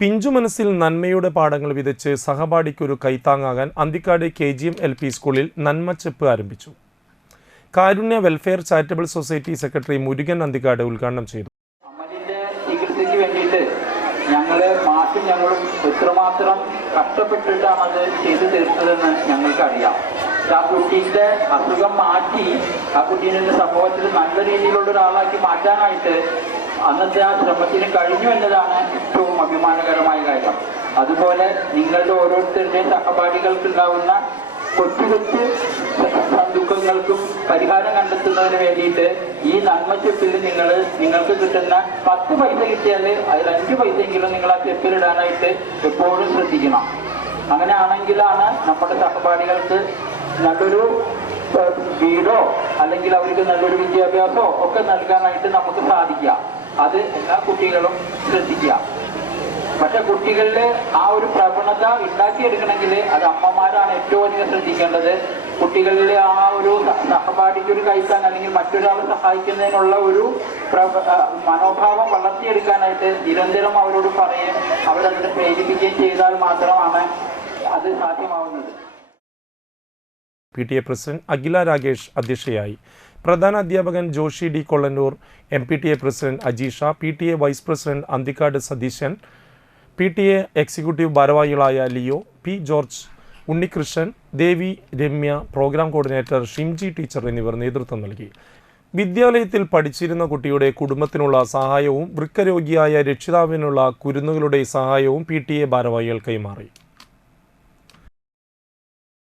പിഞ്ചു മനസ്സിൽ നന്മയുടെ പാഠങ്ങൾ വിതച്ച് സഹപാഠിക്കൊരു കൈത്താങ്ങാകാൻ അന്തിക്കാട് KGM LP സ്കൂളിൽ നന്മ ചെപ്പ് ആരംഭിച്ചു. Karunya welfare charitable society secretary Murukan Anthikkad ഉദ്ഘാടനം ചെയ്തു. ചികിത്സയ്ക്ക് വേണ്ടിയിട്ട് ഞങ്ങളും എത്രമാത്രം കഷ്ടപ്പെട്ടിട്ടാണ് അത് ചെയ്തു തീർത്തതെന്ന് ഞങ്ങൾക്കറിയാം. ആ കുട്ടീൻ്റെ അസുഖം മാറ്റി ആ കുട്ടീനെ സമൂഹത്തിൽ നല്ല രീതിയിലുള്ള ഒരാളാക്കി മാറ്റാനായിട്ട് അന്നത്തെ ആ ശ്രമത്തിന് കഴിഞ്ഞു എന്നതാണ് ഏറ്റവും അഭിമാനകരമായ കാര്യം. അതുപോലെ നിങ്ങളുടെ ഓരോരുത്തരുടെയും സഹപാഠികൾക്കുണ്ടാവുന്ന കൊച്ചു കൊച്ചു ദുഃഖങ്ങൾക്കും പരിഹാരം കണ്ടെത്തുന്നതിന് വേണ്ടിയിട്ട് ഈ നന്മ ചെപ്പിൽ നിങ്ങൾക്ക് കിട്ടുന്ന 10 പൈസ കിട്ടിയാൽ അതിൽ 5 പൈസയെങ്കിലും നിങ്ങൾ ആ ചെപ്പിലിടാനായിട്ട് എപ്പോഴും ശ്രദ്ധിക്കണം. അങ്ങനെയാണെങ്കിലാണ് നമ്മുടെ സഹപാഠികൾക്ക് നല്ലൊരു വീടോ അല്ലെങ്കിൽ അവർക്ക് നല്ലൊരു വിദ്യാഭ്യാസമോ ഒക്കെ നൽകാനായിട്ട് നമുക്ക് സാധിക്കുക. അത് എല്ലാ കുട്ടികളും ശ്രദ്ധിക്കുക. പക്ഷെ കുട്ടികളിൽ ആ ഒരു പ്രവണത ഉണ്ടാക്കിയെടുക്കണമെങ്കിൽ അത് അമ്മമാരാണ് ഏറ്റവും അധികം ശ്രദ്ധിക്കേണ്ടത്. കുട്ടികളിൽ ആ ഒരു സഹപാഠിക്കൊരു കൈത്താൻ അല്ലെങ്കിൽ മറ്റൊരാളെ സഹായിക്കുന്നതിനുള്ള ഒരു മനോഭാവം വളർത്തിയെടുക്കാനായിട്ട് നിരന്തരം അവരോട് പറയുകയും അവരതിനെ പ്രേരിപ്പിക്കുകയും ചെയ്താൽ മാത്രമാണ് അത് സാധ്യമാവുന്നത്. PTA പ്രസിഡന്റ് അഖില രാഗേഷ് അധ്യക്ഷയായി. പ്രധാന അധ്യാപകൻ Joshi D Kollannur, MPTA president Ajeesha, PTA vice president Anthikkad Satheesan, PTA executive ഭാരവാഹികളായ Leo, P George, Unnikrishnan, Devi, Ramya, programme coordinator Shimji teacher എന്നിവർ നേതൃത്വം നൽകി. വിദ്യാലയത്തിൽ പഠിച്ചിരുന്ന കുട്ടിയുടെ കുടുംബത്തിനുള്ള സഹായവും വൃക്കരോഗിയായ രക്ഷിതാവിനുള്ള കുരുന്നുകളുടെ സഹായവും PTA ഭാരവാഹികൾ കൈമാറി.